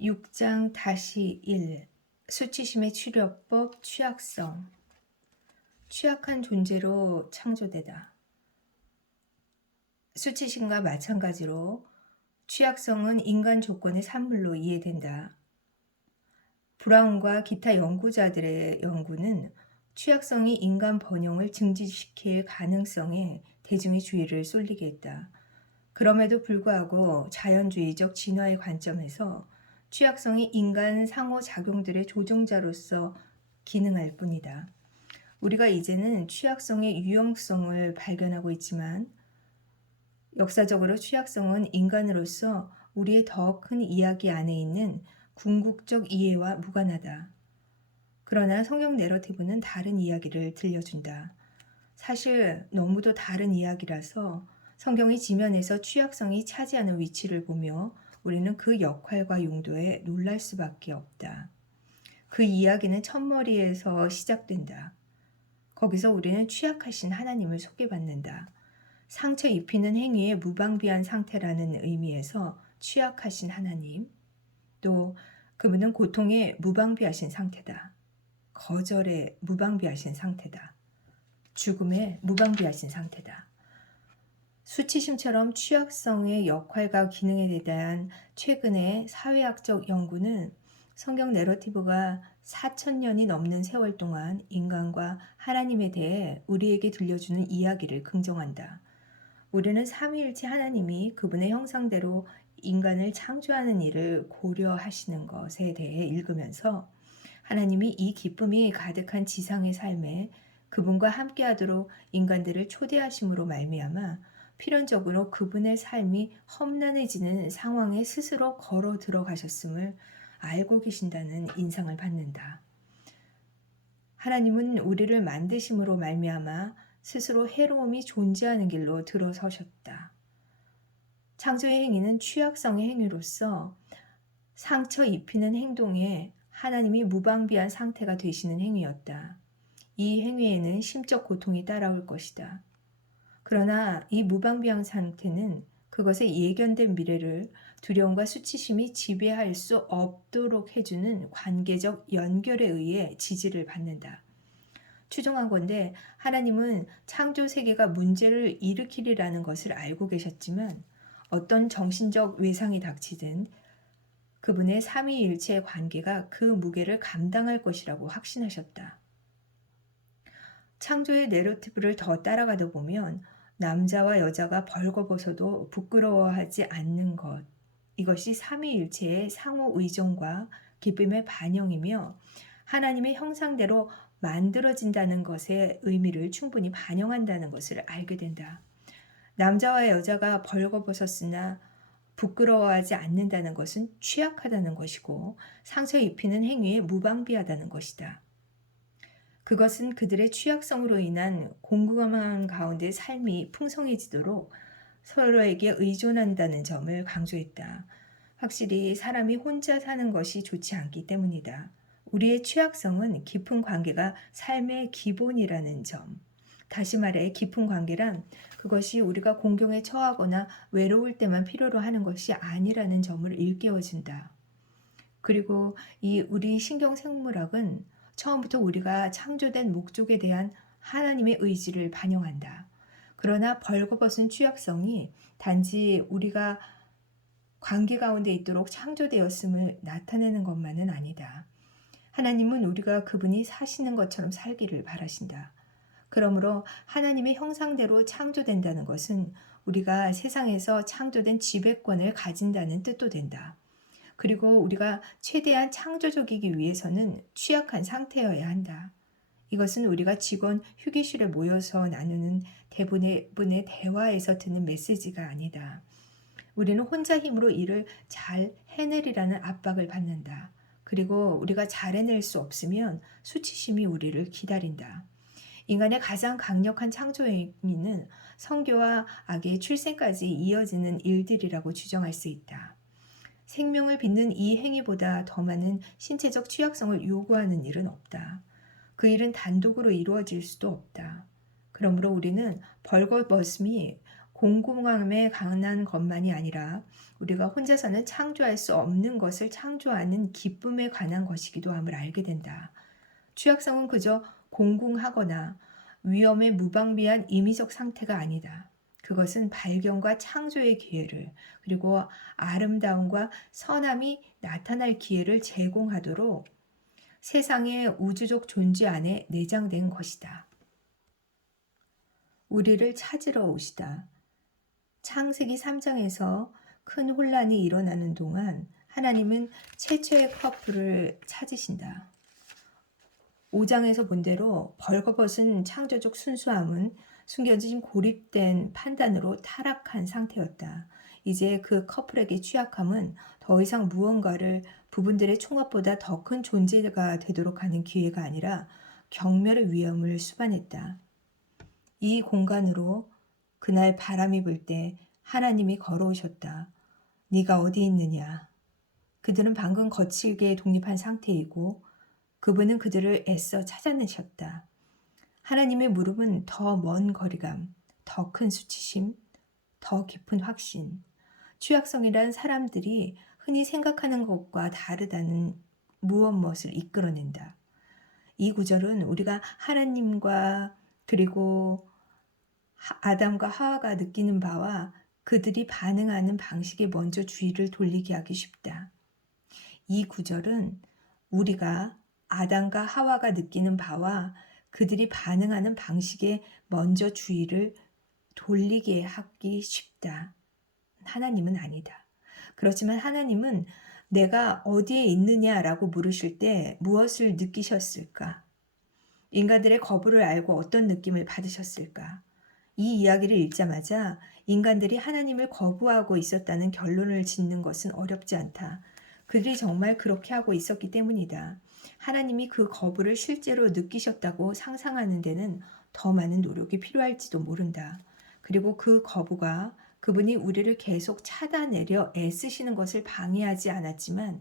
6장 다시 1. 수치심의 치료법 취약성. 취약한 존재로 창조되다. 수치심과 마찬가지로 취약성은 인간 조건의 산물로 이해된다. 브라운과 기타 연구자들의 연구는 취약성이 인간 번영을 증진시킬 가능성에 대중의 주의를 쏠리게 했다. 그럼에도 불구하고 자연주의적 진화의 관점에서 취약성이 인간 상호작용들의 조종자로서 기능할 뿐이다. 우리가 이제는 취약성의 유용성을 발견하고 있지만 역사적으로 취약성은 인간으로서 우리의 더 큰 이야기 안에 있는 궁극적 이해와 무관하다. 그러나 성경 내러티브는 다른 이야기를 들려준다. 사실 너무도 다른 이야기라서 성경의 지면에서 취약성이 차지하는 위치를 보며 우리는 그 역할과 용도에 놀랄 수밖에 없다. 그 이야기는 첫머리에서 시작된다. 거기서 우리는 취약하신 하나님을 소개받는다. 상처 입히는 행위에 무방비한 상태라는 의미에서 취약하신 하나님, 또 그분은 고통에 무방비하신 상태다. 거절에 무방비하신 상태다. 죽음에 무방비하신 상태다. 수치심처럼 취약성의 역할과 기능에 대한 최근의 사회학적 연구는 성경 내러티브가 4,000년이 넘는 세월 동안 인간과 하나님에 대해 우리에게 들려주는 이야기를 긍정한다. 우리는 삼위일체 하나님이 그분의 형상대로 인간을 창조하는 일을 고려하시는 것에 대해 읽으면서 하나님이 이 기쁨이 가득한 지상의 삶에 그분과 함께하도록 인간들을 초대하심으로 말미암아 필연적으로 그분의 삶이 험난해지는 상황에 스스로 걸어 들어가셨음을 알고 계신다는 인상을 받는다. 하나님은 우리를 만드심으로 말미암아 스스로 해로움이 존재하는 길로 들어서셨다. 창조의 행위는 취약성의 행위로서 상처 입히는 행동에 하나님이 무방비한 상태가 되시는 행위였다. 이 행위에는 심적 고통이 따라올 것이다. 그러나 이 무방비한 상태는 그것의 예견된 미래를 두려움과 수치심이 지배할 수 없도록 해주는 관계적 연결에 의해 지지를 받는다. 추정한 건데 하나님은 창조 세계가 문제를 일으키리라는 것을 알고 계셨지만 어떤 정신적 외상이 닥치든 그분의 삼위일체의 관계가 그 무게를 감당할 것이라고 확신하셨다. 창조의 내러티브를 더 따라가다 보면 남자와 여자가 벌거벗어도 부끄러워하지 않는 것, 이것이 삼위일체의 상호 의존과 기쁨의 반영이며 하나님의 형상대로 만들어진다는 것의 의미를 충분히 반영한다는 것을 알게 된다. 남자와 여자가 벌거벗었으나 부끄러워하지 않는다는 것은 취약하다는 것이고 상처 입히는 행위에 무방비하다는 것이다. 그것은 그들의 취약성으로 인한 공급망 가운데 삶이 풍성해지도록 서로에게 의존한다는 점을 강조했다. 확실히 사람이 혼자 사는 것이 좋지 않기 때문이다. 우리의 취약성은 깊은 관계가 삶의 기본이라는 점. 다시 말해 깊은 관계란 그것이 우리가 공경에 처하거나 외로울 때만 필요로 하는 것이 아니라는 점을 일깨워준다. 그리고 이 우리 신경생물학은 처음부터 우리가 창조된 목적에 대한 하나님의 의지를 반영한다. 그러나 벌거벗은 취약성이 단지 우리가 관계 가운데 있도록 창조되었음을 나타내는 것만은 아니다. 하나님은 우리가 그분이 사시는 것처럼 살기를 바라신다. 그러므로 하나님의 형상대로 창조된다는 것은 우리가 세상에서 창조된 지배권을 가진다는 뜻도 된다. 그리고 우리가 최대한 창조적이기 위해서는 취약한 상태여야 한다. 이것은 우리가 직원 휴게실에 모여서 나누는 대부분의 대화에서 듣는 메시지가 아니다. 우리는 혼자 힘으로 일을 잘 해내리라는 압박을 받는다. 그리고 우리가 잘 해낼 수 없으면 수치심이 우리를 기다린다. 인간의 가장 강력한 창조 행위는 성교와 악의 출생까지 이어지는 일들이라고 주장할 수 있다. 생명을 빚는 이 행위보다 더 많은 신체적 취약성을 요구하는 일은 없다. 그 일은 단독으로 이루어질 수도 없다. 그러므로 우리는 벌거벗음이 공공함에 관한 것만이 아니라 우리가 혼자서는 창조할 수 없는 것을 창조하는 기쁨에 관한 것이기도 함을 알게 된다. 취약성은 그저 공공하거나 위험에 무방비한 임의적 상태가 아니다. 그것은 발견과 창조의 기회를, 그리고 아름다움과 선함이 나타날 기회를 제공하도록 세상의 우주적 존재 안에 내장된 것이다. 우리를 찾으러 오시다. 창세기 3장에서 큰 혼란이 일어나는 동안 하나님은 최초의 커플을 찾으신다. 5장에서 본 대로 벌거벗은 창조적 순수함은 숨겨진 고립된 판단으로 타락한 상태였다. 이제 그 커플에게 취약함은 더 이상 무언가를 부분들의 총합보다 더 큰 존재가 되도록 하는 기회가 아니라 경멸의 위험을 수반했다. 이 공간으로 그날 바람이 불 때 하나님이 걸어오셨다. 네가 어디 있느냐? 그들은 방금 거칠게 독립한 상태이고 그분은 그들을 애써 찾아내셨다. 하나님의 물음은 더 먼 거리감, 더 큰 수치심, 더 깊은 확신. 취약성이란 사람들이 흔히 생각하는 것과 다르다는 무엇을 이끌어낸다. 이 구절은 우리가 하나님과 그리고 아담과 하와가 느끼는 바와 그들이 반응하는 방식에 먼저 주의를 돌리게 하기 쉽다. 이 구절은 우리가 아담과 하와가 느끼는 바와 그들이 반응하는 방식에 먼저 주의를 돌리게 하기 쉽다. 하나님은 아니다. 그렇지만 하나님은 내가 어디에 있느냐라고 물으실 때 무엇을 느끼셨을까? 인간들의 거부를 알고 어떤 느낌을 받으셨을까? 이 이야기를 읽자마자 인간들이 하나님을 거부하고 있었다는 결론을 짓는 것은 어렵지 않다. 그들이 정말 그렇게 하고 있었기 때문이다. 하나님이 그 거부를 실제로 느끼셨다고 상상하는 데는 더 많은 노력이 필요할지도 모른다. 그리고 그 거부가 그분이 우리를 계속 차단내려 애쓰시는 것을 방해하지 않았지만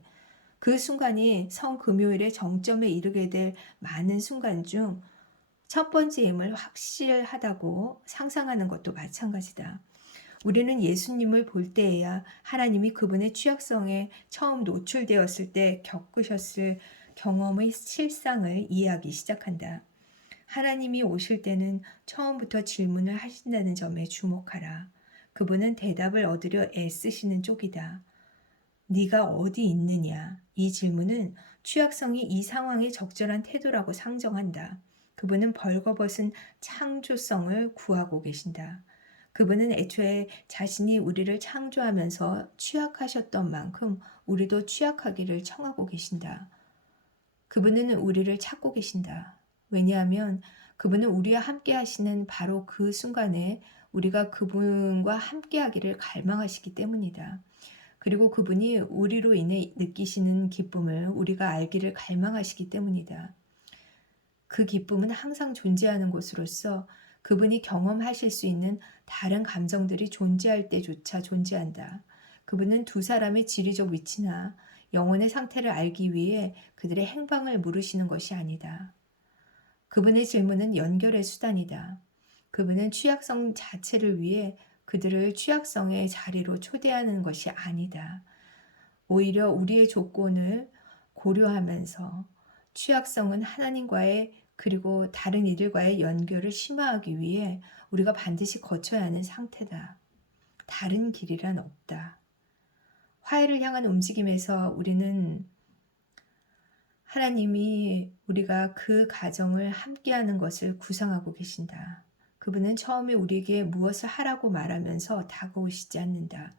그 순간이 성금요일의 정점에 이르게 될 많은 순간 중 첫 번째임을 확실하다고 상상하는 것도 마찬가지다. 우리는 예수님을 볼 때에야 하나님이 그분의 취약성에 처음 노출되었을 때 겪으셨을 경험의 실상을 이해하기 시작한다. 하나님이 오실 때는 처음부터 질문을 하신다는 점에 주목하라. 그분은 대답을 얻으려 애쓰시는 쪽이다. 네가 어디 있느냐? 이 질문은 취약성이 이 상황에 적절한 태도라고 상정한다. 그분은 벌거벗은 창조성을 구하고 계신다. 그분은 애초에 자신이 우리를 창조하면서 취약하셨던 만큼 우리도 취약하기를 청하고 계신다. 그분은 우리를 찾고 계신다. 왜냐하면 그분은 우리와 함께 하시는 바로 그 순간에 우리가 그분과 함께 하기를 갈망하시기 때문이다. 그리고 그분이 우리로 인해 느끼시는 기쁨을 우리가 알기를 갈망하시기 때문이다. 그 기쁨은 항상 존재하는 것으로서 그분이 경험하실 수 있는 다른 감정들이 존재할 때조차 존재한다. 그분은 두 사람의 지리적 위치나 영혼의 상태를 알기 위해 그들의 행방을 물으시는 것이 아니다. 그분의 질문은 연결의 수단이다. 그분은 취약성 자체를 위해 그들을 취약성의 자리로 초대하는 것이 아니다. 오히려 우리의 조건을 고려하면서 취약성은 하나님과의 그리고 다른 이들과의 연결을 심화하기 위해 우리가 반드시 거쳐야 하는 상태다. 다른 길이란 없다. 화해를 향한 움직임에서 우리는 하나님이 우리가 그 가정을 함께하는 것을 구상하고 계신다. 그분은 처음에 우리에게 무엇을 하라고 말하면서 다가오시지 않는다.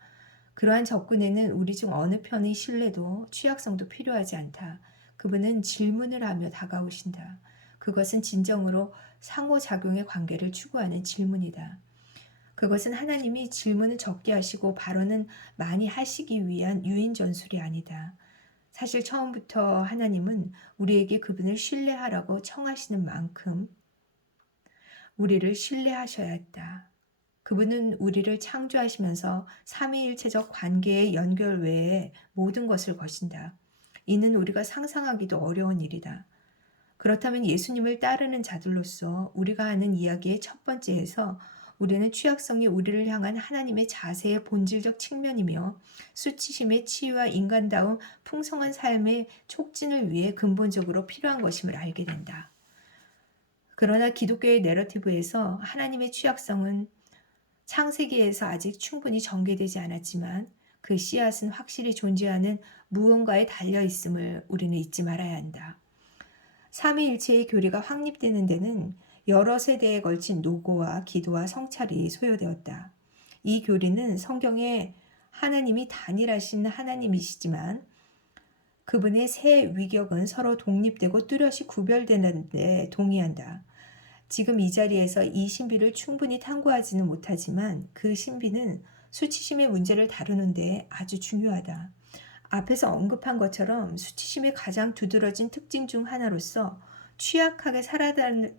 그러한 접근에는 우리 중 어느 편의 신뢰도 취약성도 필요하지 않다. 그분은 질문을 하며 다가오신다. 그것은 진정으로 상호작용의 관계를 추구하는 질문이다. 그것은 하나님이 질문을 적게 하시고 발언은 많이 하시기 위한 유인 전술이 아니다. 사실 처음부터 하나님은 우리에게 그분을 신뢰하라고 청하시는 만큼 우리를 신뢰하셔야 했다. 그분은 우리를 창조하시면서 삼위일체적 관계의 연결 외에 모든 것을 거신다. 이는 우리가 상상하기도 어려운 일이다. 그렇다면 예수님을 따르는 자들로서 우리가 하는 이야기의 첫 번째에서 우리는 취약성이 우리를 향한 하나님의 자세의 본질적 측면이며 수치심의 치유와 인간다운 풍성한 삶의 촉진을 위해 근본적으로 필요한 것임을 알게 된다. 그러나 기독교의 내러티브에서 하나님의 취약성은 창세기에서 아직 충분히 전개되지 않았지만 그 씨앗은 확실히 존재하는 무언가에 달려 있음을 우리는 잊지 말아야 한다. 삼위일체의 교리가 확립되는 데는 여러 세대에 걸친 노고와 기도와 성찰이 소요되었다. 이 교리는 성경에 하나님이 단일하신 하나님이시지만 그분의 세 위격은 서로 독립되고 뚜렷이 구별되는 데 동의한다. 지금 이 자리에서 이 신비를 충분히 탐구하지는 못하지만 그 신비는 수치심의 문제를 다루는 데 아주 중요하다. 앞에서 언급한 것처럼 수치심의 가장 두드러진 특징 중 하나로서 취약하게 살아가는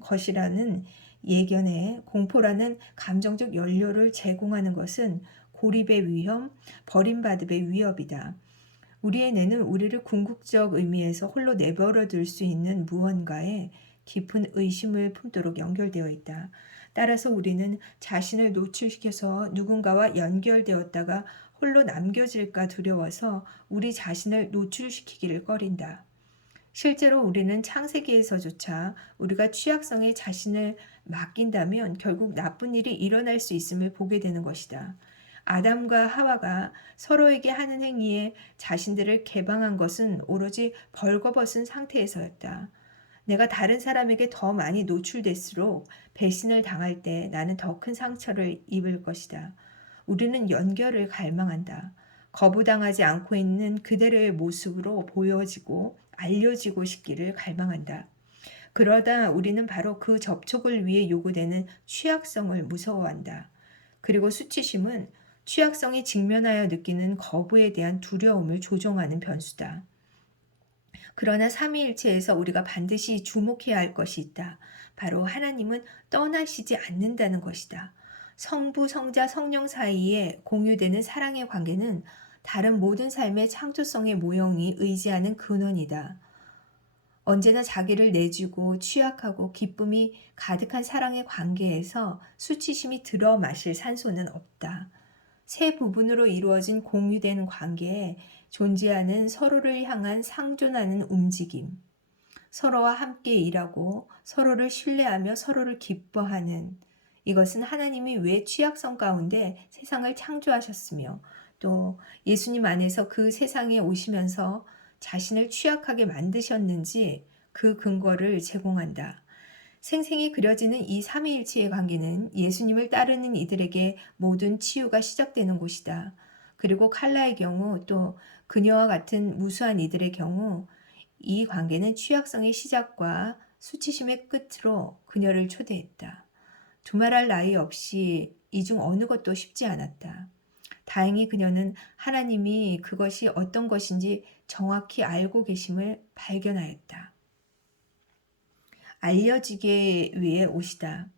것이라는 예견에 공포라는 감정적 연료를 제공하는 것은 고립의 위험, 버림받음의 위협이다. 우리의 뇌는 우리를 궁극적 의미에서 홀로 내버려 둘 수 있는 무언가에 깊은 의심을 품도록 연결되어 있다. 따라서 우리는 자신을 노출시켜서 누군가와 연결되었다가 홀로 남겨질까 두려워서 우리 자신을 노출시키기를 꺼린다. 실제로 우리는 창세기에서조차 우리가 취약성에 자신을 맡긴다면 결국 나쁜 일이 일어날 수 있음을 보게 되는 것이다. 아담과 하와가 서로에게 하는 행위에 자신들을 개방한 것은 오로지 벌거벗은 상태에서였다. 내가 다른 사람에게 더 많이 노출될수록 배신을 당할 때 나는 더 큰 상처를 입을 것이다. 우리는 연결을 갈망한다. 거부당하지 않고 있는 그대로의 모습으로 보여지고 알려지고 싶기를 갈망한다. 그러다 우리는 바로 그 접촉을 위해 요구되는 취약성을 무서워한다. 그리고 수치심은 취약성이 직면하여 느끼는 거부에 대한 두려움을 조종하는 변수다. 그러나 삼위일체에서 우리가 반드시 주목해야 할 것이 있다. 바로 하나님은 떠나시지 않는다는 것이다. 성부, 성자, 성령 사이에 공유되는 사랑의 관계는 다른 모든 삶의 창조성의 모형이 의지하는 근원이다. 언제나 자기를 내주고 취약하고 기쁨이 가득한 사랑의 관계에서 수치심이 들어 마실 산소는 없다. 세 부분으로 이루어진 공유된 관계에 존재하는 서로를 향한 상존하는 움직임, 서로와 함께 일하고 서로를 신뢰하며 서로를 기뻐하는 이것은 하나님이 왜 취약성 가운데 세상을 창조하셨으며 또 예수님 안에서 그 세상에 오시면서 자신을 취약하게 만드셨는지 그 근거를 제공한다. 생생히 그려지는 이 삼위일체의 관계는 예수님을 따르는 이들에게 모든 치유가 시작되는 곳이다. 그리고 칼라의 경우 또 그녀와 같은 무수한 이들의 경우 이 관계는 취약성의 시작과 수치심의 끝으로 그녀를 초대했다. 두말할 나위 없이 이 중 어느 것도 쉽지 않았다. 다행히 그녀는 하나님이 그것이 어떤 것인지 정확히 알고 계심을 발견하였다. 알려지기 위해 오시다.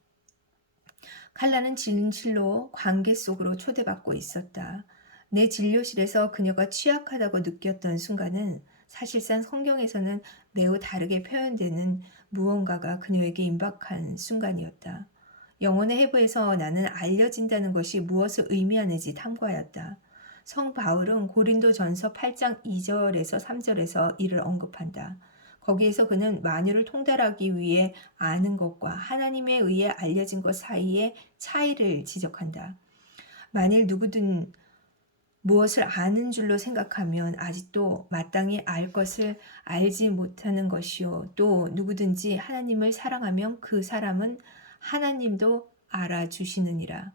칼라는 진실로 관계 속으로 초대받고 있었다. 내 진료실에서 그녀가 취약하다고 느꼈던 순간은 사실상 성경에서는 매우 다르게 표현되는 무언가가 그녀에게 임박한 순간이었다. 영혼의 해부에서 나는 알려진다는 것이 무엇을 의미하는지 탐구하였다. 성 바울은 고린도전서 8장 2절에서 3절에서 이를 언급한다. 거기에서 그는 만유를 통달하기 위해 아는 것과 하나님에 의해 알려진 것 사이의 차이를 지적한다. 만일 누구든 무엇을 아는 줄로 생각하면 아직도 마땅히 알 것을 알지 못하는 것이요. 또 누구든지 하나님을 사랑하면 그 사람은 하나님도 알아주시느니라.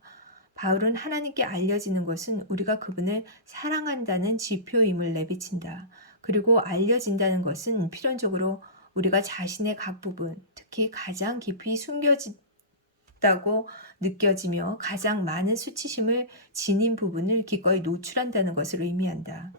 바울은 하나님께 알려지는 것은 우리가 그분을 사랑한다는 지표임을 내비친다. 그리고 알려진다는 것은 필연적으로 우리가 자신의 각 부분, 특히 가장 깊이 숨겨졌다고 느껴지며 가장 많은 수치심을 지닌 부분을 기꺼이 노출한다는 것을 의미한다.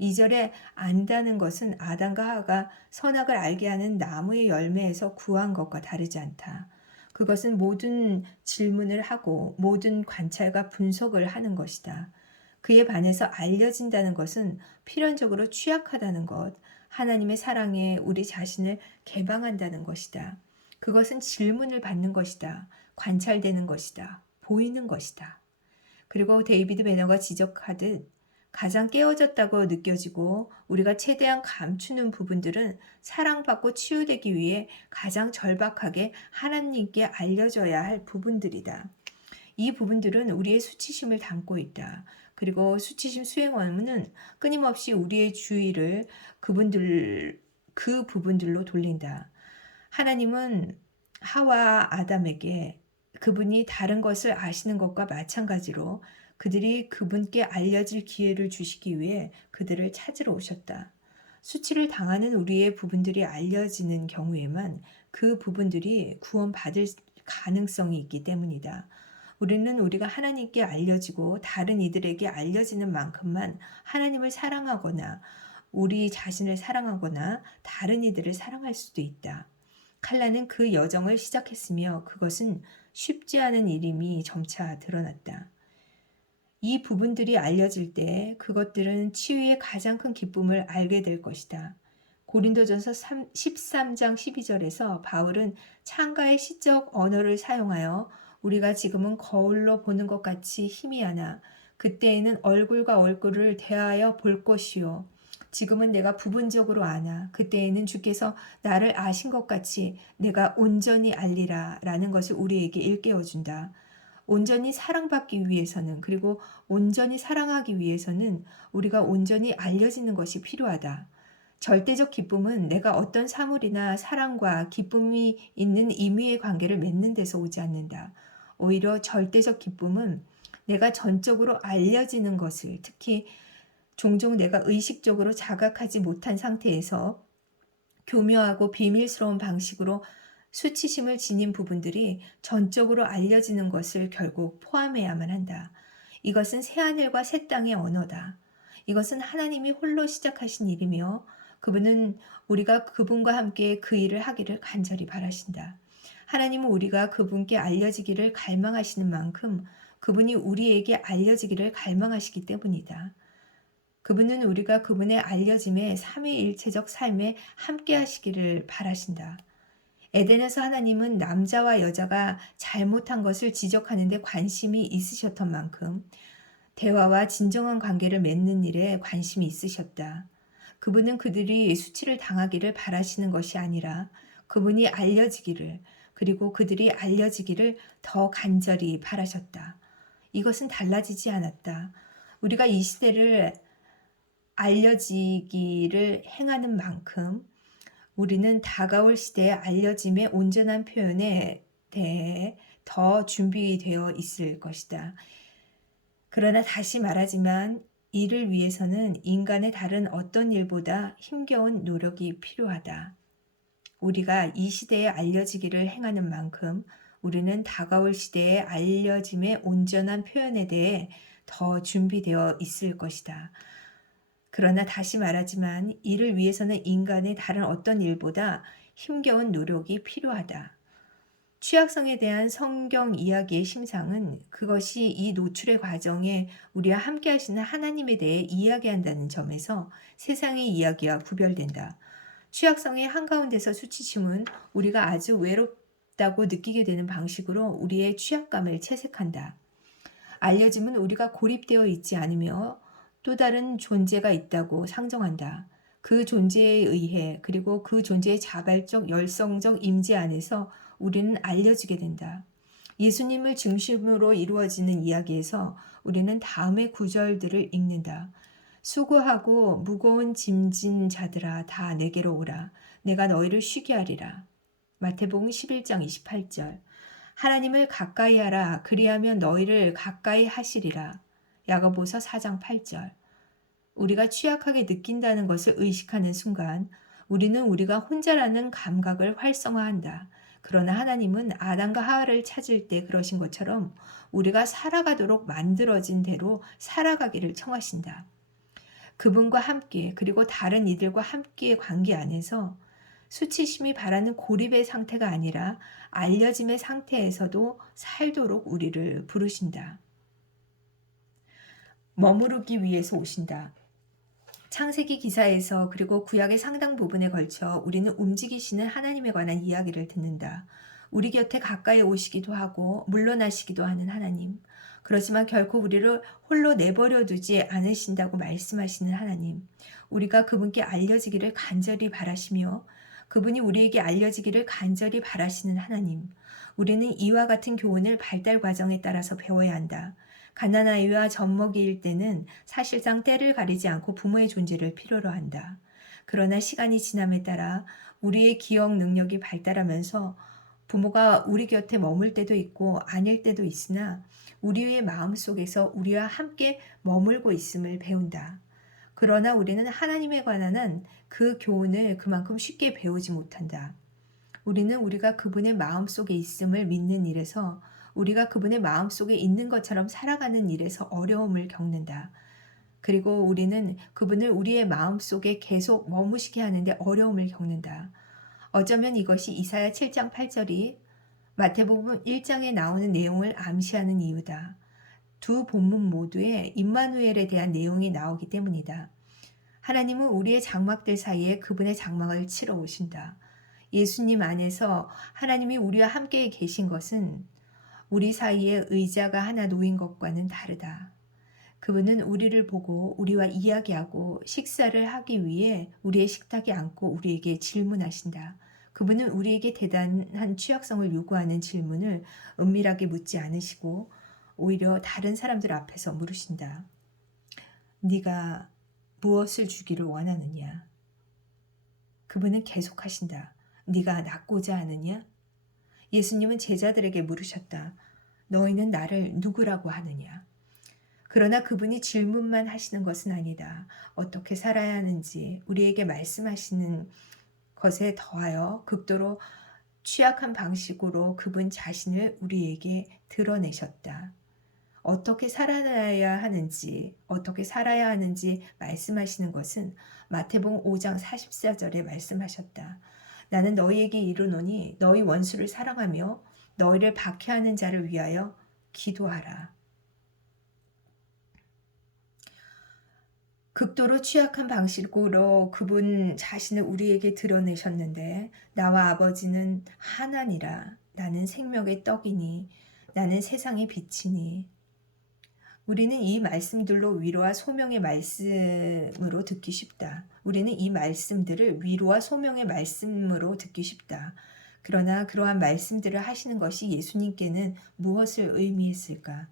2절에 안다는 것은 아담과 하와가 선악을 알게 하는 나무의 열매에서 구한 것과 다르지 않다. 그것은 모든 질문을 하고 모든 관찰과 분석을 하는 것이다. 그에 반해서 알려진다는 것은 필연적으로 취약하다는 것, 하나님의 사랑에 우리 자신을 개방한다는 것이다. 그것은 질문을 받는 것이다. 관찰되는 것이다. 보이는 것이다. 그리고 데이비드 베너가 지적하듯 가장 깨어졌다고 느껴지고 우리가 최대한 감추는 부분들은 사랑받고 치유되기 위해 가장 절박하게 하나님께 알려져야 할 부분들이다. 이 부분들은 우리의 수치심을 담고 있다. 그리고 수치심 수행 원문은 끊임없이 우리의 주의를 그 부분들로 돌린다. 하나님은 하와 아담에게 그분이 다른 것을 아시는 것과 마찬가지로 그들이 그분께 알려질 기회를 주시기 위해 그들을 찾으러 오셨다. 수치를 당하는 우리의 부분들이 알려지는 경우에만 그 부분들이 구원받을 가능성이 있기 때문이다. 우리는 우리가 하나님께 알려지고 다른 이들에게 알려지는 만큼만 하나님을 사랑하거나 우리 자신을 사랑하거나 다른 이들을 사랑할 수도 있다. 칼라는 그 여정을 시작했으며 그것은 쉽지 않은 일임이 점차 드러났다. 이 부분들이 알려질 때 그것들은 치유의 가장 큰 기쁨을 알게 될 것이다. 고린도전서 13장 12절에서 바울은 창가의 시적 언어를 사용하여 우리가 지금은 거울로 보는 것 같이 희미하나 그때에는 얼굴과 얼굴을 대하여 볼 것이요. 지금은 내가 부분적으로 아나 그때에는 주께서 나를 아신 것 같이 내가 온전히 알리라 라는 것을 우리에게 일깨워준다. 온전히 사랑받기 위해서는 그리고 온전히 사랑하기 위해서는 우리가 온전히 알려지는 것이 필요하다. 절대적 기쁨은 내가 어떤 사물이나 사랑과 기쁨이 있는 임의의 관계를 맺는 데서 오지 않는다. 오히려 절대적 기쁨은 내가 전적으로 알려지는 것을 특히 종종 내가 의식적으로 자각하지 못한 상태에서 교묘하고 비밀스러운 방식으로 수치심을 지닌 부분들이 전적으로 알려지는 것을 결국 포함해야만 한다. 이것은 새하늘과 새 땅의 언어다. 이것은 하나님이 홀로 시작하신 일이며 그분은 우리가 그분과 함께 그 일을 하기를 간절히 바라신다. 하나님은 우리가 그분께 알려지기를 갈망하시는 만큼 그분이 우리에게 알려지기를 갈망하시기 때문이다. 그분은 우리가 그분의 알려짐에 삼위일체적 삶에 함께 하시기를 바라신다. 에덴에서 하나님은 남자와 여자가 잘못한 것을 지적하는 데 관심이 있으셨던 만큼 대화와 진정한 관계를 맺는 일에 관심이 있으셨다. 그분은 그들이 수치를 당하기를 바라시는 것이 아니라 그분이 알려지기를 그리고 그들이 알려지기를 더 간절히 바라셨다. 이것은 달라지지 않았다. 우리가 이 시대를 알려지기를 행하는 만큼 우리는 다가올 시대의 알려짐의 온전한 표현에 대해 더 준비되어 있을 것이다. 그러나 다시 말하지만 이를 위해서는 인간의 다른 어떤 일보다 힘겨운 노력이 필요하다. 우리가 이 시대에 알려지기를 행하는 만큼 우리는 다가올 시대의 알려짐의 온전한 표현에 대해 더 준비되어 있을 것이다. 그러나 다시 말하지만 이를 위해서는 인간의 다른 어떤 일보다 힘겨운 노력이 필요하다. 취약성에 대한 성경 이야기의 심상은 그것이 이 노출의 과정에 우리와 함께 하시는 하나님에 대해 이야기한다는 점에서 세상의 이야기와 구별된다. 취약성의 한가운데서 수치심은 우리가 아주 외롭다고 느끼게 되는 방식으로 우리의 취약감을 채색한다. 알려짐은 우리가 고립되어 있지 않으며 또 다른 존재가 있다고 상정한다. 그 존재에 의해 그리고 그 존재의 자발적 열성적 임재 안에서 우리는 알려지게 된다. 예수님을 중심으로 이루어지는 이야기에서 우리는 다음의 구절들을 읽는다. 수고하고 무거운 짐진 자들아 다 내게로 오라. 내가 너희를 쉬게 하리라. 마태복음 11장 28절. 하나님을 가까이 하라. 그리하면 너희를 가까이 하시리라. 야고보서 4장 8절. 우리가 취약하게 느낀다는 것을 의식하는 순간 우리는 우리가 혼자라는 감각을 활성화한다. 그러나 하나님은 아담과 하와를 찾을 때 그러신 것처럼 우리가 살아가도록 만들어진 대로 살아가기를 청하신다. 그분과 함께 그리고 다른 이들과 함께의 관계 안에서 수치심이 바라는 고립의 상태가 아니라 알려짐의 상태에서도 살도록 우리를 부르신다. 머무르기 위해서 오신다. 창세기 기사에서 그리고 구약의 상당 부분에 걸쳐 우리는 움직이시는 하나님에 관한 이야기를 듣는다. 우리 곁에 가까이 오시기도 하고 물러나시기도 하는 하나님. 그렇지만 결코 우리를 홀로 내버려 두지 않으신다고 말씀하시는 하나님. 우리가 그분께 알려지기를 간절히 바라시며 그분이 우리에게 알려지기를 간절히 바라시는 하나님. 우리는 이와 같은 교훈을 발달 과정에 따라서 배워야 한다. 갓난아이와 젖먹이일 때는 사실상 때를 가리지 않고 부모의 존재를 필요로 한다. 그러나 시간이 지남에 따라 우리의 기억 능력이 발달하면서 부모가 우리 곁에 머물 때도 있고 아닐 때도 있으나 우리의 마음속에서 우리와 함께 머물고 있음을 배운다. 그러나 우리는 하나님에 관한 그 교훈을 그만큼 쉽게 배우지 못한다. 우리는 우리가 그분의 마음속에 있음을 믿는 일에서 우리가 그분의 마음속에 있는 것처럼 살아가는 일에서 어려움을 겪는다. 그리고 우리는 그분을 우리의 마음속에 계속 머무시게 하는데 어려움을 겪는다. 어쩌면 이것이 이사야 7장 8절이 마태복음 1장에 나오는 내용을 암시하는 이유다. 두 본문 모두에 임마누엘에 대한 내용이 나오기 때문이다. 하나님은 우리의 장막들 사이에 그분의 장막을 치러 오신다. 예수님 안에서 하나님이 우리와 함께 계신 것은 우리 사이에 의자가 하나 놓인 것과는 다르다. 그분은 우리를 보고 우리와 이야기하고 식사를 하기 위해 우리의 식탁에 앉고 우리에게 질문하신다. 그분은 우리에게 대단한 취약성을 요구하는 질문을 은밀하게 묻지 않으시고 오히려 다른 사람들 앞에서 물으신다. 네가 무엇을 주기를 원하느냐? 그분은 계속하신다. 네가 낳고자 하느냐? 예수님은 제자들에게 물으셨다. 너희는 나를 누구라고 하느냐? 그러나 그분이 질문만 하시는 것은 아니다. 어떻게 살아야 하는지 우리에게 말씀하시는 것에 더하여 극도로 취약한 방식으로 그분 자신을 우리에게 드러내셨다. 어떻게 살아야 하는지, 어떻게 살아야 하는지 말씀하시는 것은 마태복음 5장 44절에 말씀하셨다. 나는 너희에게 이르노니 너희 원수를 사랑하며 너희를 박해하는 자를 위하여 기도하라. 극도로 취약한 방식으로 그분 자신을 우리에게 드러내셨는데 나와 아버지는 하나니라. 나는 생명의 떡이니 나는 세상의 빛이니. 우리는 이 말씀들로 위로와 소명의 말씀으로 듣기 쉽다. 우리는 이 말씀들을 위로와 소명의 말씀으로 듣기 쉽다. 그러나 그러한 말씀들을 하시는 것이 예수님께는 무엇을 의미했을까?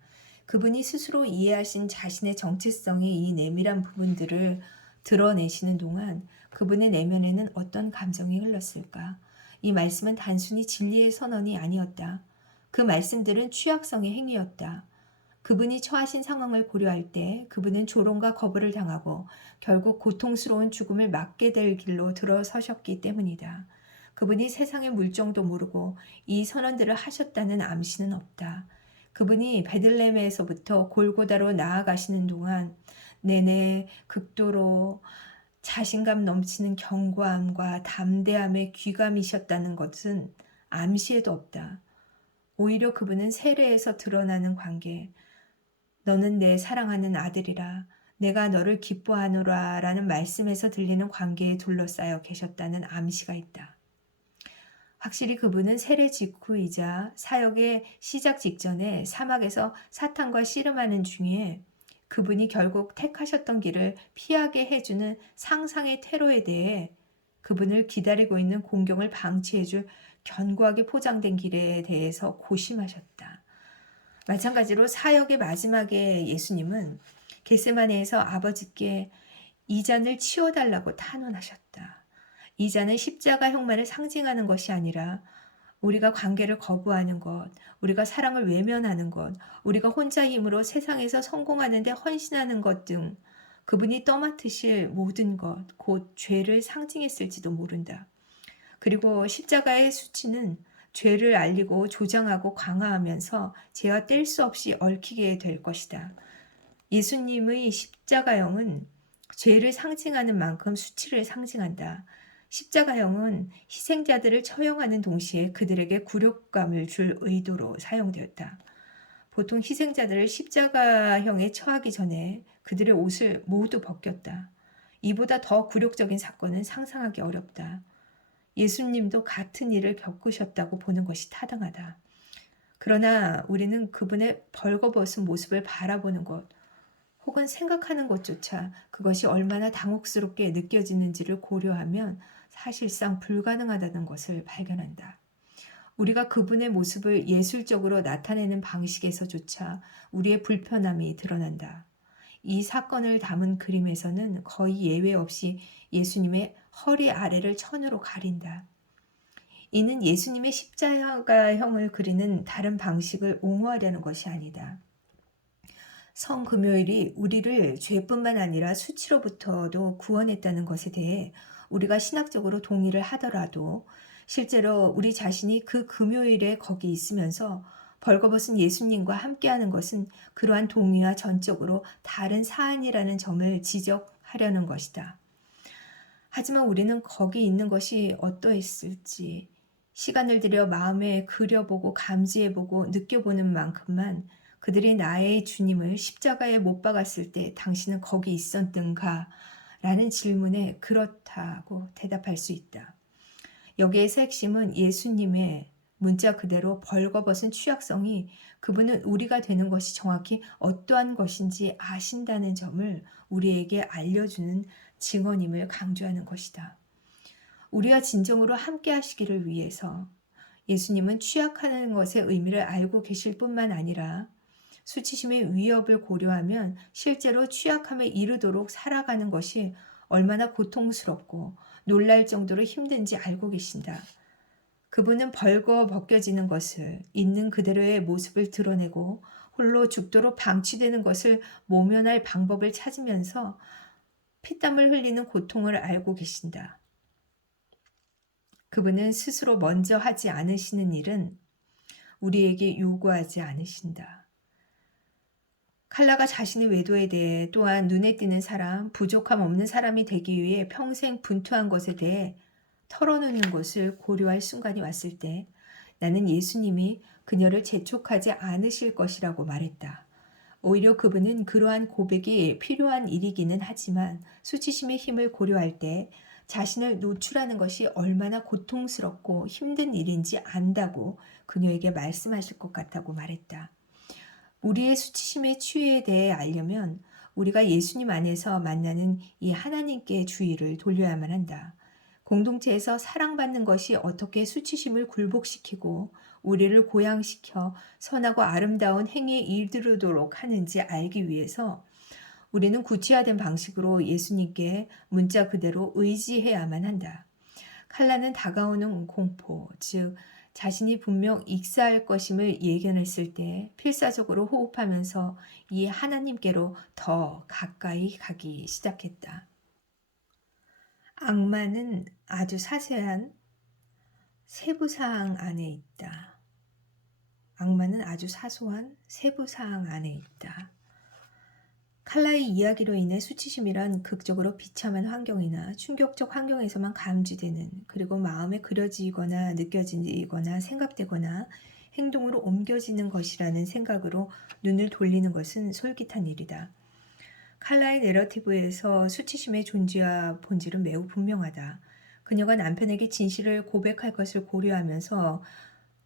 그분이 스스로 이해하신 자신의 정체성의 이 내밀한 부분들을 드러내시는 동안 그분의 내면에는 어떤 감정이 흘렀을까? 이 말씀은 단순히 진리의 선언이 아니었다. 그 말씀들은 취약성의 행위였다. 그분이 처하신 상황을 고려할 때 그분은 조롱과 거부를 당하고 결국 고통스러운 죽음을 맞게 될 길로 들어서셨기 때문이다. 그분이 세상의 물정도 모르고 이 선언들을 하셨다는 암시는 없다. 그분이 베들레헴에서부터 골고다로 나아가시는 동안 내내 극도로 자신감 넘치는 견고함과 담대함의 귀감이셨다는 것은 암시에도 없다. 오히려 그분은 세례에서 드러나는 관계, 너는 내 사랑하는 아들이라 내가 너를 기뻐하노라 라는 말씀에서 들리는 관계에 둘러싸여 계셨다는 암시가 있다. 확실히 그분은 세례 직후이자 사역의 시작 직전에 사막에서 사탄과 씨름하는 중에 그분이 결국 택하셨던 길을 피하게 해주는 상상의 테러에 대해 그분을 기다리고 있는 공경을 방치해줄 견고하게 포장된 길에 대해서 고심하셨다. 마찬가지로 사역의 마지막에 예수님은 겟세마네에서 아버지께 이 잔을 치워달라고 탄원하셨다. 이 잔은 십자가 형만을 상징하는 것이 아니라 우리가 관계를 거부하는 것, 우리가 사랑을 외면하는 것, 우리가 혼자 힘으로 세상에서 성공하는 데 헌신하는 것 등 그분이 떠맡으실 모든 것, 곧 죄를 상징했을지도 모른다. 그리고 십자가의 수치는 죄를 알리고 조장하고 강화하면서 죄와 뗄 수 없이 얽히게 될 것이다. 예수님의 십자가형은 죄를 상징하는 만큼 수치를 상징한다. 십자가형은 희생자들을 처형하는 동시에 그들에게 굴욕감을 줄 의도로 사용되었다. 보통 희생자들을 십자가형에 처하기 전에 그들의 옷을 모두 벗겼다. 이보다 더 굴욕적인 사건은 상상하기 어렵다. 예수님도 같은 일을 겪으셨다고 보는 것이 타당하다. 그러나 우리는 그분의 벌거벗은 모습을 바라보는 것, 혹은 생각하는 것조차 그것이 얼마나 당혹스럽게 느껴지는지를 고려하면 사실상 불가능하다는 것을 발견한다. 우리가 그분의 모습을 예술적으로 나타내는 방식에서조차 우리의 불편함이 드러난다. 이 사건을 담은 그림에서는 거의 예외 없이 예수님의 허리 아래를 천으로 가린다. 이는 예수님의 십자가형을 그리는 다른 방식을 옹호하려는 것이 아니다. 성금요일이 우리를 죄뿐만 아니라 수치로부터도 구원했다는 것에 대해 우리가 신학적으로 동의를 하더라도 실제로 우리 자신이 그 금요일에 거기 있으면서 벌거벗은 예수님과 함께하는 것은 그러한 동의와 전적으로 다른 사안이라는 점을 지적하려는 것이다. 하지만 우리는 거기 있는 것이 어떠했을지 시간을 들여 마음에 그려보고 감지해보고 느껴보는 만큼만 그들이 나의 주님을 십자가에 못 박았을 때 당신은 거기 있었는가? 라는 질문에 그렇다고 대답할 수 있다. 여기에서 핵심은 예수님의 문자 그대로 벌거벗은 취약성이 그분은 우리가 되는 것이 정확히 어떠한 것인지 아신다는 점을 우리에게 알려주는 증언임을 강조하는 것이다. 우리와 진정으로 함께 하시기를 위해서 예수님은 취약하는 것의 의미를 알고 계실 뿐만 아니라 수치심의 위협을 고려하면 실제로 취약함에 이르도록 살아가는 것이 얼마나 고통스럽고 놀랄 정도로 힘든지 알고 계신다. 그분은 벌거 벗겨지는 것을 있는 그대로의 모습을 드러내고 홀로 죽도록 방치되는 것을 모면할 방법을 찾으면서 피땀을 흘리는 고통을 알고 계신다. 그분은 스스로 먼저 하지 않으시는 일은 우리에게 요구하지 않으신다. 칼라가 자신의 외도에 대해 또한 눈에 띄는 사람, 부족함 없는 사람이 되기 위해 평생 분투한 것에 대해 털어놓는 것을 고려할 순간이 왔을 때 나는 예수님이 그녀를 재촉하지 않으실 것이라고 말했다. 오히려 그분은 그러한 고백이 필요한 일이기는 하지만 수치심의 힘을 고려할 때 자신을 노출하는 것이 얼마나 고통스럽고 힘든 일인지 안다고 그녀에게 말씀하실 것 같다고 말했다. 우리의 수치심의 치유에 대해 알려면 우리가 예수님 안에서 만나는 이 하나님께 주의를 돌려야만 한다. 공동체에서 사랑받는 것이 어떻게 수치심을 굴복시키고 우리를 고양시켜 선하고 아름다운 행위에 이르도록 하는지 알기 위해서 우리는 구체화된 방식으로 예수님께 문자 그대로 의지해야만 한다. 칼라는 다가오는 공포, 즉 자신이 분명 익사할 것임을 예견했을 때 필사적으로 호흡하면서 이 하나님께로 더 가까이 가기 시작했다. 악마는 아주 사소한 세부사항 안에 있다. 악마는 아주 사소한 세부사항 안에 있다. 칼라의 이야기로 인해 수치심이란 극적으로 비참한 환경이나 충격적 환경에서만 감지되는, 그리고 마음에 그려지거나 느껴지거나 생각되거나 행동으로 옮겨지는 것이라는 생각으로 눈을 돌리는 것은 솔깃한 일이다. 칼라의 내러티브에서 수치심의 존재와 본질은 매우 분명하다. 그녀가 남편에게 진실을 고백할 것을 고려하면서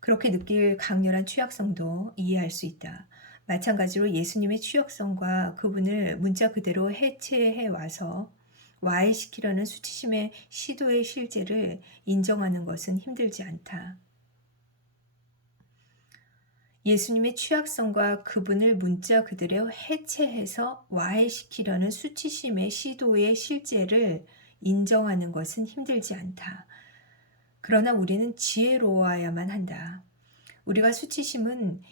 그렇게 느낄 강렬한 취약성도 이해할 수 있다. 마찬가지로 예수님의 취약성과 그분을 문자 그대로 해체해 와서 와해시키려는 수치심의 시도의 실제를 인정하는 것은 힘들지 않다. 예수님의 취약성과 그분을 문자 그대로 해체해서 와해시키려는 수치심의 시도의 실제를 인정하는 것은 힘들지 않다. 그러나 우리는 지혜로워야만 한다. 우리가 수치심은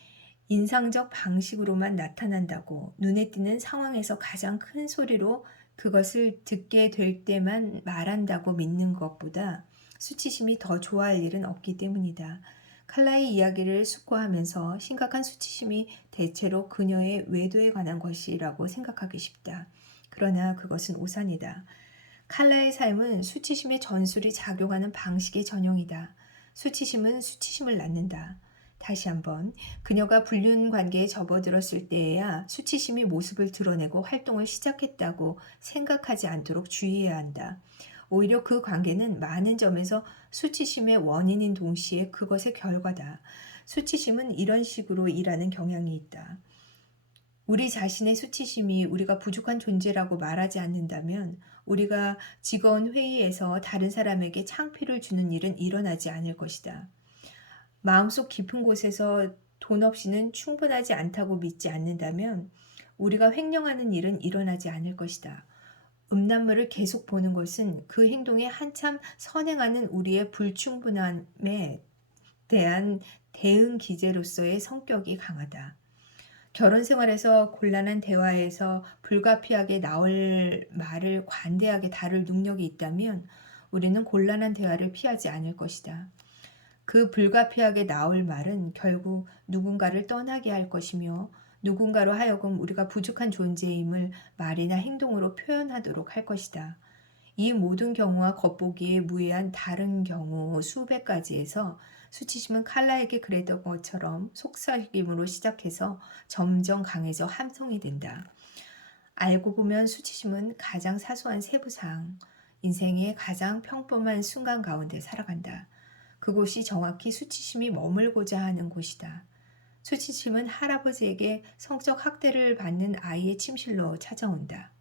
인상적 방식으로만 나타난다고 눈에 띄는 상황에서 가장 큰 소리로 그것을 듣게 될 때만 말한다고 믿는 것보다 수치심이 더 좋아할 일은 없기 때문이다. 칼라의 이야기를 숙고하면서 심각한 수치심이 대체로 그녀의 외도에 관한 것이라고 생각하기 쉽다. 그러나 그것은 오산이다. 칼라의 삶은 수치심의 전술이 작용하는 방식의 전형이다. 수치심은 수치심을 낳는다. 다시 한번, 그녀가 불륜 관계에 접어들었을 때에야 수치심이 모습을 드러내고 활동을 시작했다고 생각하지 않도록 주의해야 한다. 오히려 그 관계는 많은 점에서 수치심의 원인인 동시에 그것의 결과다. 수치심은 이런 식으로 일하는 경향이 있다. 우리 자신의 수치심이 우리가 부족한 존재라고 말하지 않는다면 우리가 직원 회의에서 다른 사람에게 창피를 주는 일은 일어나지 않을 것이다. 마음속 깊은 곳에서 돈 없이는 충분하지 않다고 믿지 않는다면 우리가 횡령하는 일은 일어나지 않을 것이다. 음란물을 계속 보는 것은 그 행동에 한참 선행하는 우리의 불충분함에 대한 대응 기제로서의 성격이 강하다. 결혼 생활에서 곤란한 대화에서 불가피하게 나올 말을 관대하게 다룰 능력이 있다면 우리는 곤란한 대화를 피하지 않을 것이다. 그 불가피하게 나올 말은 결국 누군가를 떠나게 할 것이며 누군가로 하여금 우리가 부족한 존재임을 말이나 행동으로 표현하도록 할 것이다. 이 모든 경우와 겉보기에 무해한 다른 경우 수백 가지에서 수치심은 칼라에게 그랬던 것처럼 속삭임으로 시작해서 점점 강해져 함성이 된다. 알고 보면 수치심은 가장 사소한 세부사항, 인생의 가장 평범한 순간 가운데 살아간다. 그곳이 정확히 수치심이 머물고자 하는 곳이다. 수치심은 할아버지에게 성적 학대를 받는 아이의 침실로 찾아온다.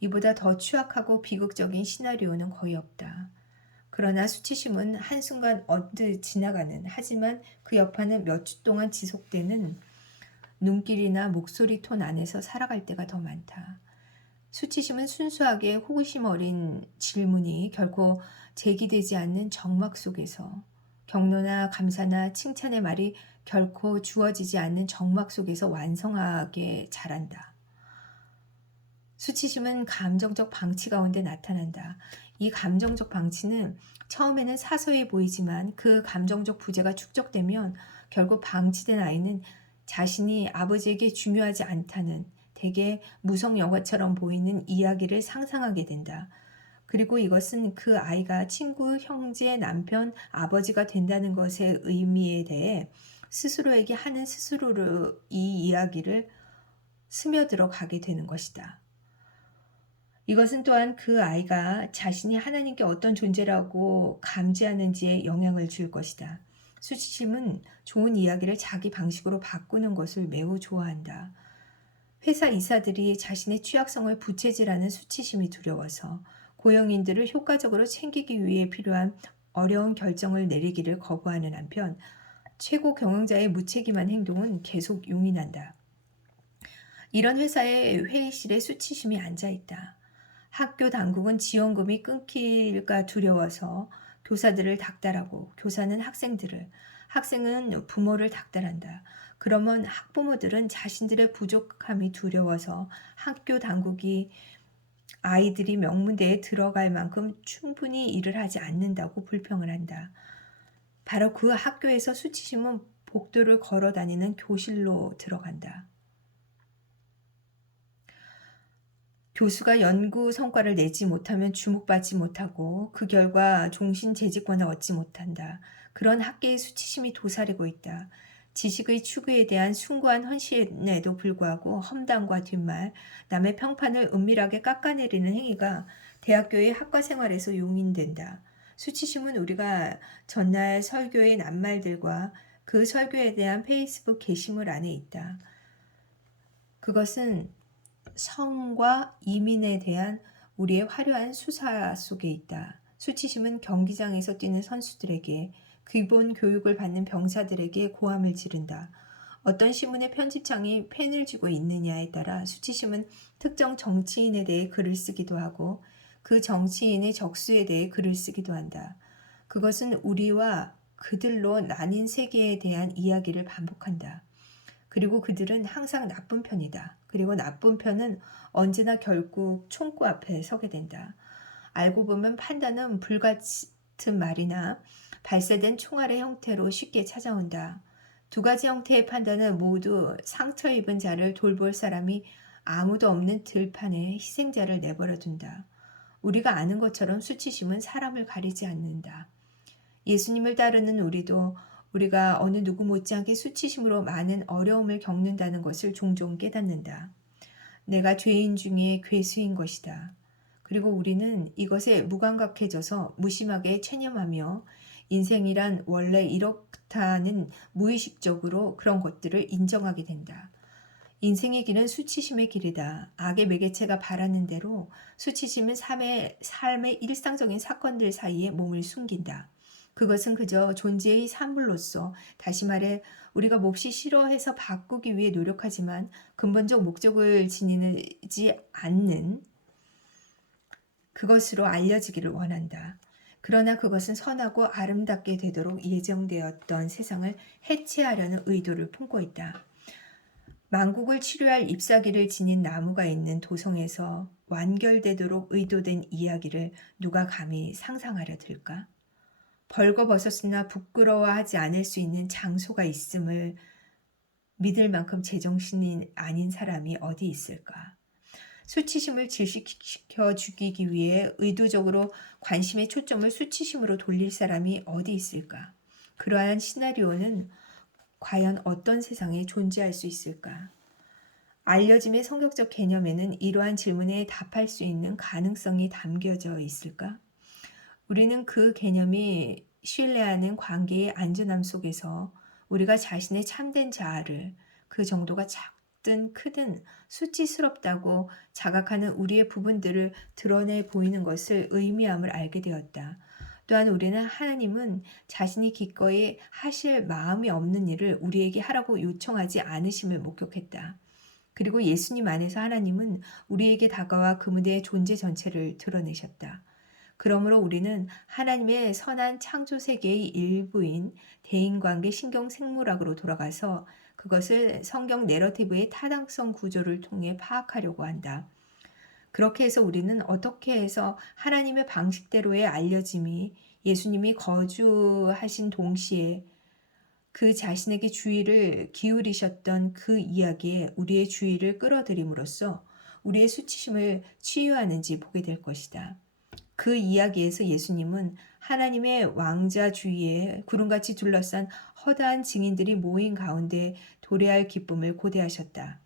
이보다 더 추악하고 비극적인 시나리오는 거의 없다. 그러나 수치심은 한순간 언뜻 지나가는, 하지만 그 여파는 몇 주 동안 지속되는 눈길이나 목소리 톤 안에서 살아갈 때가 더 많다. 수치심은 순수하게 호기심 어린 질문이 결코 제기되지 않는 정막 속에서, 격려나 감사나 칭찬의 말이 결코 주어지지 않는 정막 속에서 완성하게 자란다. 수치심은 감정적 방치 가운데 나타난다. 이 감정적 방치는 처음에는 사소해 보이지만 그 감정적 부재가 축적되면 결국 방치된 아이는 자신이 아버지에게 중요하지 않다는 되게 무성 영화처럼 보이는 이야기를 상상하게 된다. 그리고 이것은 그 아이가 친구, 형제, 남편, 아버지가 된다는 것의 의미에 대해 스스로에게 하는 스스로로 이 이야기를 스며들어 가게 되는 것이다. 이것은 또한 그 아이가 자신이 하나님께 어떤 존재라고 감지하는지에 영향을 줄 것이다. 수치심은 좋은 이야기를 자기 방식으로 바꾸는 것을 매우 좋아한다. 회사 이사들이 자신의 취약성을 부채질하는 수치심이 두려워서 고용인들을 효과적으로 챙기기 위해 필요한 어려운 결정을 내리기를 거부하는 한편 최고 경영자의 무책임한 행동은 계속 용인한다. 이런 회사의 회의실에 수치심이 앉아있다. 학교 당국은 지원금이 끊길까 두려워서 교사들을 닥달하고 교사는 학생들을, 학생은 부모를 닥달한다. 그러면 학부모들은 자신들의 부족함이 두려워서 학교 당국이 아이들이 명문대에 들어갈 만큼 충분히 일을 하지 않는다고 불평을 한다. 바로 그 학교에서 수치심은 복도를 걸어 다니는 교실로 들어간다. 교수가 연구 성과를 내지 못하면 주목받지 못하고 그 결과 종신 재직권을 얻지 못한다. 그런 학계의 수치심이 도사리고 있다. 지식의 추구에 대한 숭고한 헌신에도 불구하고 험담과 뒷말, 남의 평판을 은밀하게 깎아내리는 행위가 대학교의 학과 생활에서 용인된다. 수치심은 우리가 전날 설교의 낱말들과 그 설교에 대한 페이스북 게시물 안에 있다. 그것은 성과 이민에 대한 우리의 화려한 수사 속에 있다. 수치심은 경기장에서 뛰는 선수들에게, 기본 교육을 받는 병사들에게 고함을 지른다. 어떤 신문의 편집장이 펜을 쥐고 있느냐에 따라 수치심은 특정 정치인에 대해 글을 쓰기도 하고 그 정치인의 적수에 대해 글을 쓰기도 한다. 그것은 우리와 그들로 나뉜 세계에 대한 이야기를 반복한다. 그리고 그들은 항상 나쁜 편이다. 그리고 나쁜 편은 언제나 결국 총구 앞에 서게 된다. 알고 보면 판단은 불같은 말이나 발사된 총알의 형태로 쉽게 찾아온다. 두 가지 형태의 판단은 모두 상처 입은 자를 돌볼 사람이 아무도 없는 들판에 희생자를 내버려 둔다. 우리가 아는 것처럼 수치심은 사람을 가리지 않는다. 예수님을 따르는 우리도 우리가 어느 누구 못지않게 수치심으로 많은 어려움을 겪는다는 것을 종종 깨닫는다. 내가 죄인 중에 괴수인 것이다. 그리고 우리는 이것에 무감각해져서 무심하게 체념하며 인생이란 원래 이렇다는 무의식적으로 그런 것들을 인정하게 된다. 인생의 길은 수치심의 길이다. 악의 매개체가 바라는 대로 수치심은 삶의 일상적인 사건들 사이에 몸을 숨긴다. 그것은 그저 존재의 산물로서, 다시 말해 우리가 몹시 싫어해서 바꾸기 위해 노력하지만 근본적 목적을 지니지 않는 그것으로 알려지기를 원한다. 그러나 그것은 선하고 아름답게 되도록 예정되었던 세상을 해체하려는 의도를 품고 있다. 만국을 치료할 잎사귀를 지닌 나무가 있는 도성에서 완결되도록 의도된 이야기를 누가 감히 상상하려 들까? 벌거벗었으나 부끄러워하지 않을 수 있는 장소가 있음을 믿을 만큼 제정신이 아닌 사람이 어디 있을까? 수치심을 질식시켜 죽이기 위해 의도적으로 관심의 초점을 수치심으로 돌릴 사람이 어디 있을까? 그러한 시나리오는 과연 어떤 세상에 존재할 수 있을까? 알려짐의 성격적 개념에는 이러한 질문에 답할 수 있는 가능성이 담겨져 있을까? 우리는 그 개념이 신뢰하는 관계의 안전함 속에서 우리가 자신의 참된 자아를, 그 정도가 작든 크든 수치스럽다고 자각하는 우리의 부분들을 드러내 보이는 것을 의미함을 알게 되었다. 또한 우리는 하나님은 자신이 기꺼이 하실 마음이 없는 일을 우리에게 하라고 요청하지 않으심을 목격했다. 그리고 예수님 안에서 하나님은 우리에게 다가와 그 무대의 존재 전체를 드러내셨다. 그러므로 우리는 하나님의 선한 창조 세계의 일부인 대인관계 신경 생물학으로 돌아가서 그것을 성경 내러티브의 타당성 구조를 통해 파악하려고 한다. 그렇게 해서 우리는 어떻게 해서 하나님의 방식대로의 알려짐이 예수님이 거주하신 동시에 그 자신에게 주의를 기울이셨던 그 이야기에 우리의 주의를 끌어들임으로써 우리의 수치심을 치유하는지 보게 될 것이다. 그 이야기에서 예수님은 하나님의 왕자 주위에 구름같이 둘러싼 허다한 증인들이 모인 가운데 도래할 기쁨을 고대하셨다.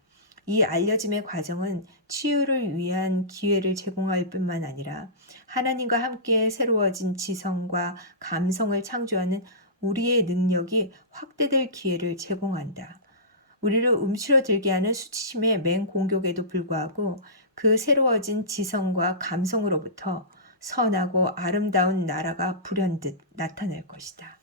이 알려짐의 과정은 치유를 위한 기회를 제공할 뿐만 아니라 하나님과 함께 새로워진 지성과 감성을 창조하는 우리의 능력이 확대될 기회를 제공한다. 우리를 움츠러들게 하는 수치심의 맹공격에도 불구하고 그 새로워진 지성과 감성으로부터 선하고 아름다운 나라가 불현듯 나타날 것이다.